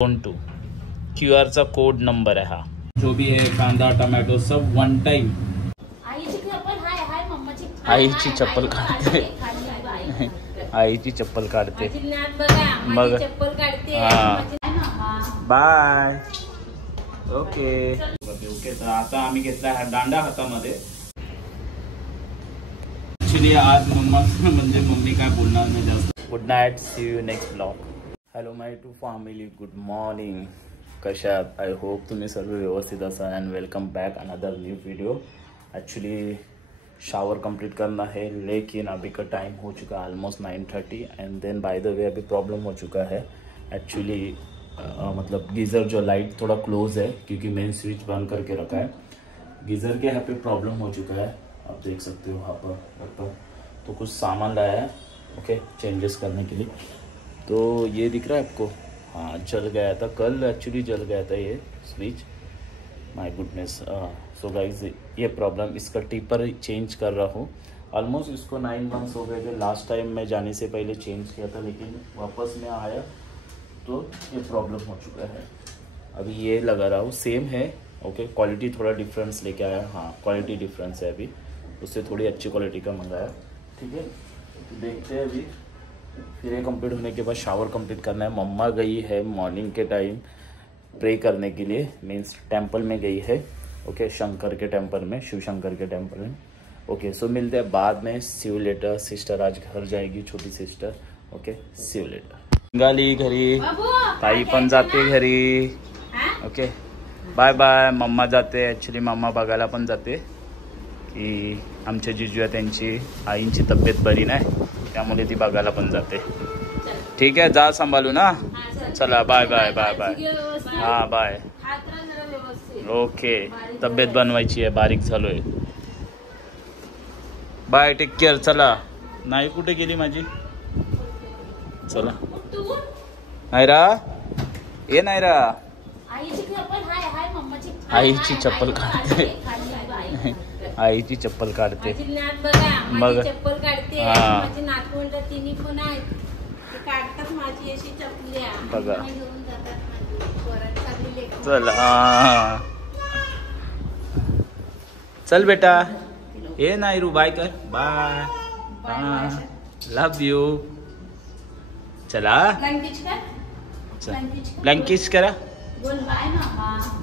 2 QR चा code number आहे हा। जो भी है कांदा टोमॅटो सब वन टाइम। आईची चप्पल काढते, आईची चप्पल काढते मग बाय। ओके ओके, तर आता आम्ही घेतला हा दांडा हातामध्ये। ऍक्च्युली आज मम्मा म्हणजे मम्मी काय बोलणार नाही जास्त। Good night, see you next blog. Hello my to family, good morning. कशात? आई होप तुम्ही सर्व व्यवस्थित असाल and welcome back another new video. Actually shower complete करना है, लेकिन अभी का टाइम हो चुका है almost 9:30 and then by the way अभी प्रॉब्लम हो चुका है। एक्चुअली मतलब गीज़र जो लाइट थोड़ा क्लोज है क्योंकि मेन स्विच बंद करके रखा है। गीज़र के यहाँ पे प्रॉब्लम हो चुका है, आप देख सकते हो वहाँ पर। तो कुछ सामान लाया है ओके चेंजेस करने के लिए। तो ये दिख रहा है आपको, हाँ जल गया था कल, एक्चुअली जल गया था ये स्विच। माय गुडनेस। सो गाइज ये प्रॉब्लम, इसका टिपर चेंज कर रहा हूँ। ऑलमोस्ट इसको 9 मंथ्स हो गए थे। लास्ट टाइम मैं जाने से पहले चेंज किया था, लेकिन वापस में आया तो ये प्रॉब्लम हो चुका है। अभी ये लगा रहा हूँ, सेम है ओके। क्वालिटी थोड़ा डिफरेंस लेके आया, हाँ क्वालिटी डिफरेंस है अभी, उससे थोड़ी अच्छी क्वालिटी का मंगाया, ठीक है। तो देखते हैं अभी। फिर ये कंप्लीट होने के बाद शावर कंप्लीट करना है। मम्मा गई है मॉर्निंग के टाइम प्रे करने के लिए, मीन्स टेंपल में गई है ओके, शंकर के टेंपल में, शिव शंकर के टेंपल में ओके। सो मिलते हैं बाद में, सी यू लेटर। सिस्टर आज घर जाएगी, छोटी sister okay, see you later. गाली घरी, ताई पण जाते घरी ओके, बाय बाय। मम्मा जाते, ॲक्च्युली मम्मा बघायला पण जाते की आमच्या जिजू आहे त्यांची आईंची तब्येत बरी नाही, त्यामुळे ती बघायला पण जाते। ठीक आहे, जा सांभाळू ना, चला बाय बाय बाय बाय। हां बाय, ओके। तब्येत बनवायची आहे, बारीक झालोय। Bye, take care. चला, नाही कुठे गेली माझी, चला नायरा, ये नायरा। आईची चप्पल काढते, आईची चप्पल काढते मग हां बघा, चल हां चल बेटा, ये नायरू बाय कर, बाय हां लव यू। चला ब्लँकिश करा,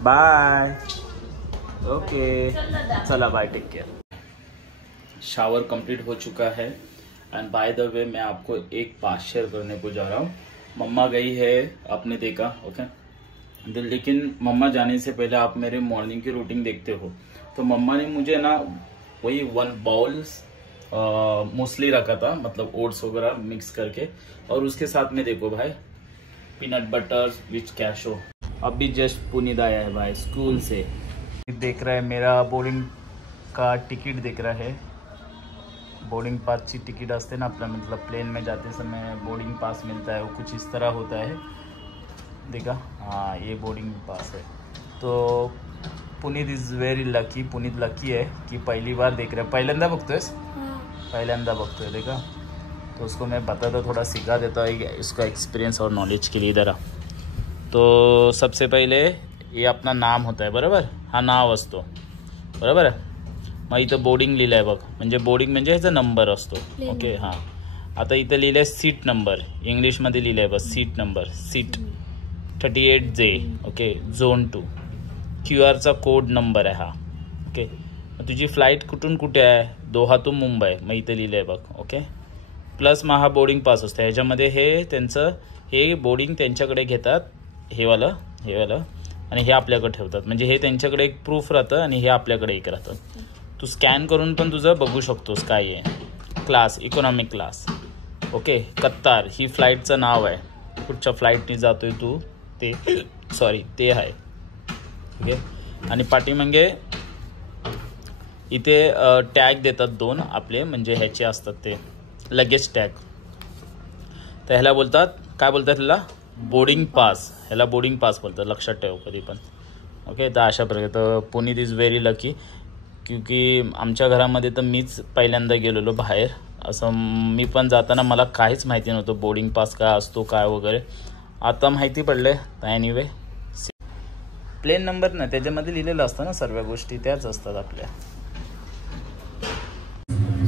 बाय ओके, चला bye, take care. Shower complete हो चुका है एंड बाय द वे मैं आपको एक बात शेयर करने को जा रहा हूँ। मम्मा गई है, आपने देखा ओके, लेकिन मम्मा जाने से पहले आप मेरे मॉर्निंग की रूटीन देखते हो। तो मम्मा ने मुझे ना वही 1 बाउल मूसली रखा था, मतलब ओट्स वगैरह मिक्स करके, और उसके साथ में देखो भाई पीनट बटर विच कैशो। अभी जस्ट पुनीत आया है भाई स्कूल से, देख रहा है मेरा बोर्डिंग का टिकट दिख रहा है। बोर्डिंग पास की टिकट असते ना अपना, मतलब प्लेन में जाते समय बोर्डिंग पास मिलता है, वो कुछ इस तरह होता है, देखा हाँ ये बोर्डिंग पास है। तो Puneet is very lucky, Puneet lucky है कि पहली बार देख रहा है। पहिल्यांदा बघतोयस? पहिल्यांदा बघतोय, देखा। तो उसको मैं बताता, थोड़ा सिखा देता है इसका एक्सपीरियंस और नॉलेज के लिए जरा। तो सबसे पहले ये अपना नाम होता है बरोबर, हा नाव असतो बरोबर आहे। मग इथं बोर्डिंग लिहिलं आहे बघ, म्हणजे बोर्डिंग म्हणजे ह्याचा नंबर असतो ओके। हां आता इथं लिहिलं आहे सीट नंबर, इंग्लिशमध्ये लिहिलं आहे bus seat number, seat 38J okay, zone 2। QR चा कोड नंबर आहे हा ओके। मग तुझी फ्लाईट कुठून कुठे आहे? दोहा टू मुंबई, मग इथे लिहिलं आहे बघ ओके। प्लस मग हा बोर्डिंग पास असतो, ह्याच्यामध्ये हे त्यांचं हे बोर्डिंग त्यांच्याकडे घेतात, हे वालं आणि हे आपल्याकडे ठेवतात, म्हणजे हे त्यांच्याकडे एक प्रूफ राहतं आणि हे आपल्याकडे एक राहतं। तू स्कॅन करून पण तुझं बघू शकतोस काय आहे। क्लास इकॉनॉमिक क्लास ओके, कत्तार ही फ्लाईटचं नाव आहे, कुठच्या फ्लाईटनी जातोय तू ते, सॉरी ते आहे ओके। आणि पाठीमागे इथे टॅग देतात 2 आपले, म्हणजे ह्याचे असतात ते लगेज टॅग। तर ह्याला बोलतात, काय बोलतात ह्याला? बोर्डिंग पास, ह्याला बोर्डिंग पास बोलतात, लक्षात ठेव कधी पण ओके। तर अशा प्रकारे तर पुनीत इज व्हेरी लकी, क्योंकि आमच्या घरामध्ये तर मीच पहिल्यांदा गेलेलो बाहेर, असं मी पण जाताना मला काहीच माहिती नव्हतं बोर्डिंग पास काय असतो काय वगैरे। आता माहिती पडले. एनिवे प्लेन नंबर ना त्याच्यामध्ये लिहिलेलं असतं ना, सर्व गोष्टी त्याच असतात आपल्या.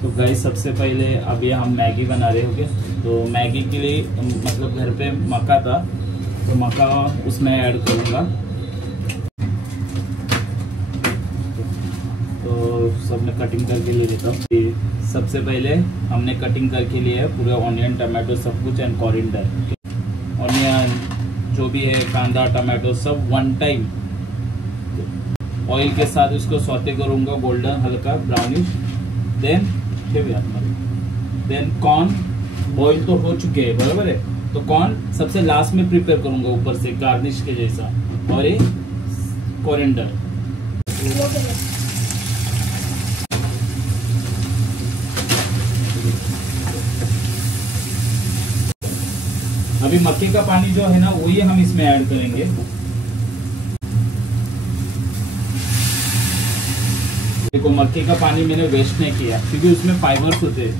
तो गाइस सबसे पहले अभी हम मैगी बना रहे होंगे. तो मैगी के लिए मतलब घर पे मक्का था, तो मक्का उसमें ऐड करूँगा. तो सब मैं कटिंग करके ले लेता हूँ. सबसे पहले हमने कटिंग करके लिया है पूरा ऑनियन टमाटो सब कुछ एंड कोरिएंडर. ऑनियन जो भी है, कांदा टमाटो सब वन टाइम ऑयल के साथ इसको सौते करूँगा गोल्डन हल्का ब्राउनिश. देन कॉर्न बॉईल तो हो चुके हैं बराबर है, तो कॉर्न सबसे लास्ट में प्रिपेयर करूँगा ऊपर से गार्निश के जैसा. और ये कोरिएंडर. अभी मक्के का पानी जो है ना वही हम इसमें ऐड करेंगे. देखो मक्के का पानी मैंने वेस्ट नहीं किया क्योंकि उसमें फाइबर्स होते हैं.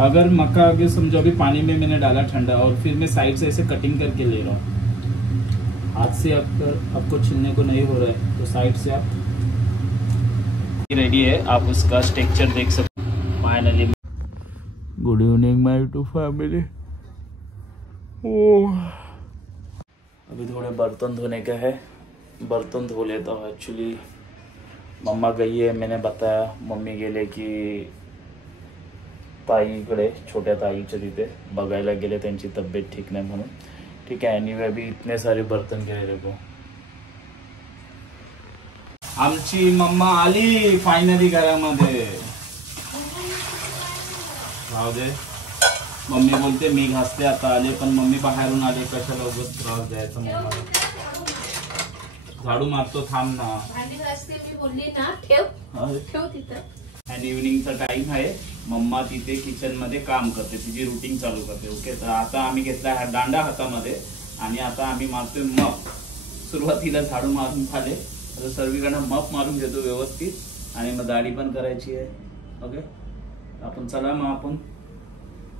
अगर मक्का अगर समझो अभी पानी में मैंने डाला ठंडा और फिर मैं साइड से ऐसे कटिंग करके ले रहा हूँ. हाथ से आपको छिलने को नहीं हो रहा है तो साइड से आप रेडी है. आप उसका टेक्सचर देख सकते. Finally good evening my to family. अभी थोड़े बर्तन धोने का है, बर्तन धो लेता हूँ. ॲक्च्युली मम्मा गई आहे, मैंने बताया मम्मी गेले की ताईकडे, छोट्या ताईच्या तिथे बघायला गेले, त्यांची तब्येत ठीक नाही म्हणून. ठीक आहे. एनिवे अभी इतने सारे बर्तन गेले रे. आमची मम्मा आली फायनली घरामध्ये. राहू दे, मम्मी बोलते मी घासते आता आले, पण मम्मी बाहेरून आले, कशाला उगाच त्रास द्यायचा मम्माला. झाडू मारतो थांब ना. आणि इव्हनिंगचा टाइम आहे. मम्मा तिथे किचन मध्ये काम करते, तिची रुटीन चालू करते. ओके. तर आता आम्ही घेतला हा दांडा हातामध्ये आणि आता आम्ही मारतोय मप. सुरुवातीला झाडू मारून झाले, आता सर्वीकडनं मप मारून घेतो व्यवस्थित आणि मग दाढी पण करायची आहे. ओके. आपण चला मग आपण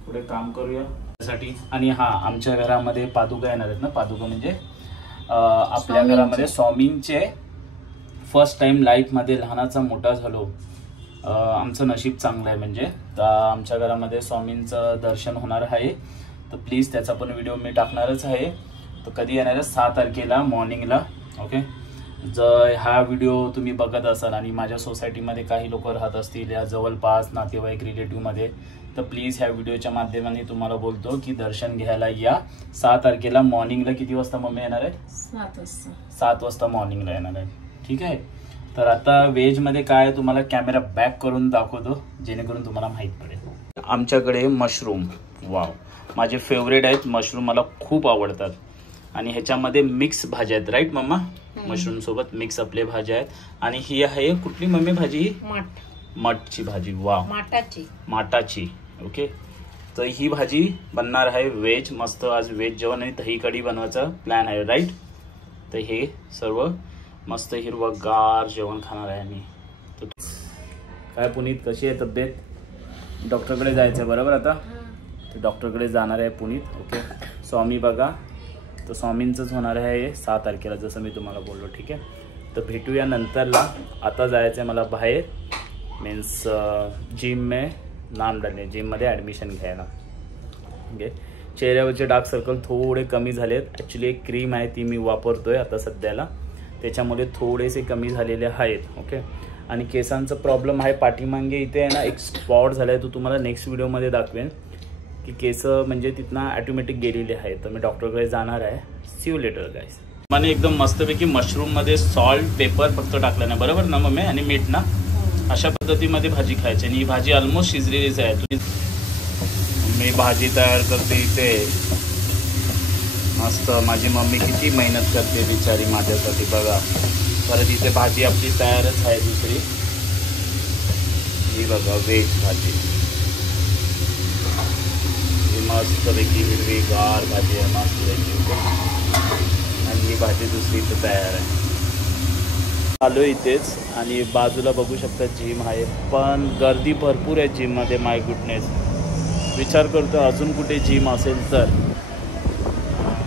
पुढे काम करूया त्यासाठी. आणि हा आमच्या घरामध्ये पादुका येणार आहेत ना. पादुका म्हणजे आपल्या घरामध्ये स्वामींचे फर्स्ट टाइम लाईफ मध्ये लहानाचा मोठा झालो. आमचं नशीब चांगलं आहे. म्हणजे आमच्या घरामध्ये स्वामींचं दर्शन होणार आहे. तर प्लीज त्याचा पण व्हिडिओ मी टाकणारच आहे. तो कधी येणार आहे 6 तारखेला मॉर्निंगला. ओके. जर हा व्हिडिओ तुम्ही बघत असाल आणि माझ्या सोसायटीमध्ये काही लोक राहत असतील या जवळपास नातेवाईक रिलेटिव्हमध्ये, तर प्लीज ह्या व्हिडिओच्या माध्यमाने तुम्हाला बोलतो की दर्शन घ्यायला या 6 तारखेला मॉर्निंगला. किती वाजता मम्मी येणार आहे? 7 वाजता. 7 वाजता मॉर्निंगला येणार आहे. ठीक आहे. तर आता व्हेजमध्ये काय तुम्हाला कॅमेरा बॅक करून दाखवतो जेणेकरून तुम्हाला माहीत पडेल. आमच्याकडे मशरूम, वाव माझे फेवरेट आहेत मशरूम, मला खूप आवडतात. आणि ह्याच्यामध्ये मिक्स भाज्या आहेत. Right mama? मशरूम सोबत मिक्स आपले भाज्या आहेत. आणि ही आहे कुठली मम्मी भाजी? मठची भाजी. वा, माटाची. ओके. तर ही भाजी बनणार आहे व्हेज. मस्त आज व्हेज जेवण आणि दही कढी बनवायचा प्लॅन आहे. राईट. तर हे सर्व मस्त हिरवगार जेवण खाणार आहे आम्ही. तर काय पुनीत, कशी आहे तब्येत? डॉक्टरकडे जायचं आहे बरोबर आता? तर डॉक्टरकडे जाणार आहे पुनीत. ओके. स्वामी बघा, तर स्वामींचंच होणार आहे 6 तारखेला जसं मी तुम्हाला बोललो. ठीक आहे. तर भेटूया नंतरला. आता जायचं आहे मला बाहेर, मीन्स जिम में नाम डालणे, जिममध्ये ॲडमिशन घ्यायला. ओके. चेहऱ्यावरचे डार्क सर्कल थोडे कमी झालेत. ॲक्च्युली एक क्रीम आहे ती मी वापरतोय आता सध्याला, त्याच्यामुळे थोडेसे कमी झालेले आहेत. ओके. आणि केसांचा प्रॉब्लेम आहे पाठीमागे इथे आहे ना, एक स्पॉट झाला आहे, तो तुम्हाला नेक्स्ट व्हिडिओमध्ये दाखवेन की केस म्हणजे तिथनं ऑटोमॅटिक गेलेले आहेत. तर मी डॉक्टरकडे जाणार आहे. सी यू लेटर गाईस. मला एकदम मस्तपैकी मशरूममध्ये सॉल्ट पेपर फक्त टाकलं नाही बरोबर ना मम्मी, आणि मीठ ना, अशा पद्धतीमध्ये भाजी खायची. आणि ही भाजी ऑलमोस्ट शिजलेलीच आहे. मी भाजी तयार करते इथे मस्त. माझी मम्मी किती मेहनत करते बिचारी माझ्यासाठी बघा. परत इथे भाजी आपली तयारच आहे दुसरी. ही बघा व्हेज भाजी, ही मस्तपैकी हिरवीगार भाजी आहे मस्तपैकी. आणि ही भाजी दुसरी इथे तयार आहे. आलो इथेच आणि बाजूला बघू शकता जिम आहे, पण गर्दी भरपूर आहे जिममध्ये. माय गुडनेस. विचार करतो अजून कुठे जिम असेल तर,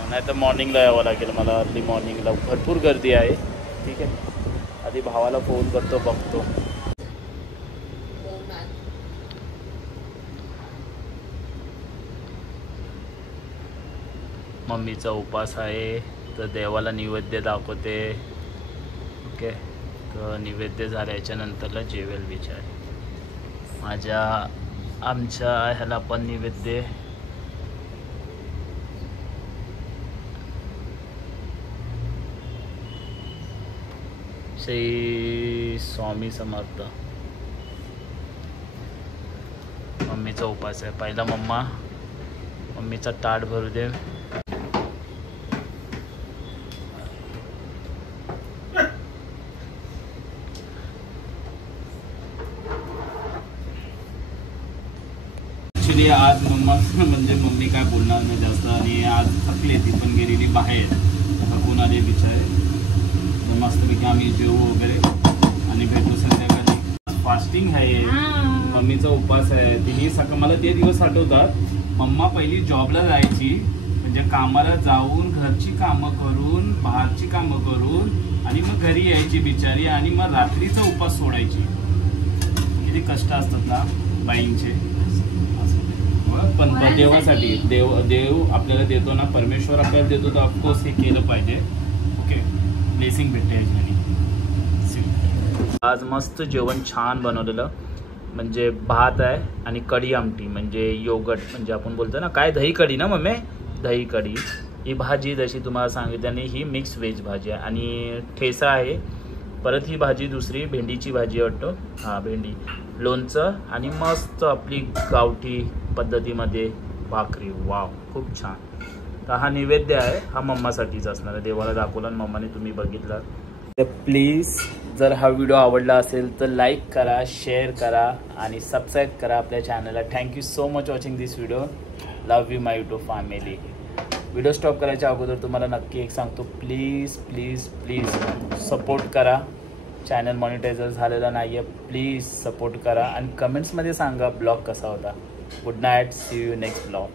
नाही तर मॉर्निंगला यावं लागेल मला. अर्ली मॉर्निंगला भरपूर गर्दी आहे. ठीक आहे, आधी भावाला फोन करतो, बघतो. मम्मीचा उपास आहे तर देवाला नैवेद्य दाखवते. ओके, तर नैवेद्य झाल्याच्या नंतरला जेवेल विचार. आमच्या ह्याला पण नैवेद्य. श्री स्वामी समर्थ. मम्मीचा उपास आहे. पहिला मम्मीचा ताट भरू दे. ॲक्च्युली आज मम्मी काय बोलणार नाही जास्त, आणि आज थकली, ती पण गेलेली बाहेर, थकून आली बिचारे. मस्तपैकी आम्ही जेवू वगैरे आणि भेटू संध्याकाळी. फास्टिंग आहे, मम्मीचा उपास आहे. तिने मला ते दिवस आठवतात. मम्मा पहिली जॉबला जायची, म्हणजे कामाला जाऊन घरची कामं करून, बाहेरची कामं करून आणि मग घरी यायची बिचारी, आणि मग रात्रीचा उपास सोडायची. किती कष्ट असतात ना बाईंचे. पण देवासाठी देव आपल्याला देतो ना, परमेश्वर आपल्याला देतो, तर ऑफकोर्स हे केलं पाहिजे. ओके, ब्लेसिंग भेटते याच्याने. आज मस्त जेवण छान बनवलेलं, म्हणजे भात आहे आणि कढी आमटी, म्हणजे योगट, म्हणजे आपण बोलतो ना काय, दही कढी ना मम्मी, दही कढी. ही भाजी जशी तुम्हाला सांगितल्याने ही मिक्स व्हेज भाजी आहे, आणि ठेसा आहे. परत ही भाजी दुसरी भेंडीची भाजी वाटतो, हां भेंडी, लोणचं, आणि मस्त आपली गावठी पद्धतीमध्ये भाकरी. वाव, खूप छान. तर हा नैवेद्य आहे, हा मम्मासाठीच असणार आहे. देवाला दाखवला आणि मम्माने तुम्ही बघितला. तर प्लीज जर हा व्हिडिओ आवडला असेल तर लाईक करा, शेअर करा आणि सबस्क्राईब करा आपल्या चॅनलला. Thank you so much watching this video. Love you my YouTube family. Video stop करायच्या अगोदर तुम्हाला नक्की एक सांगतो, प्लीज प्लीज प्लीज सपोर्ट करा. चॅनल मॉनिटायझर झालेला नाही आहे, प्लीज सपोर्ट करा आणि कमेंट्समध्ये सांगा ब्लॉग कसा होता. Good night, see you next blog.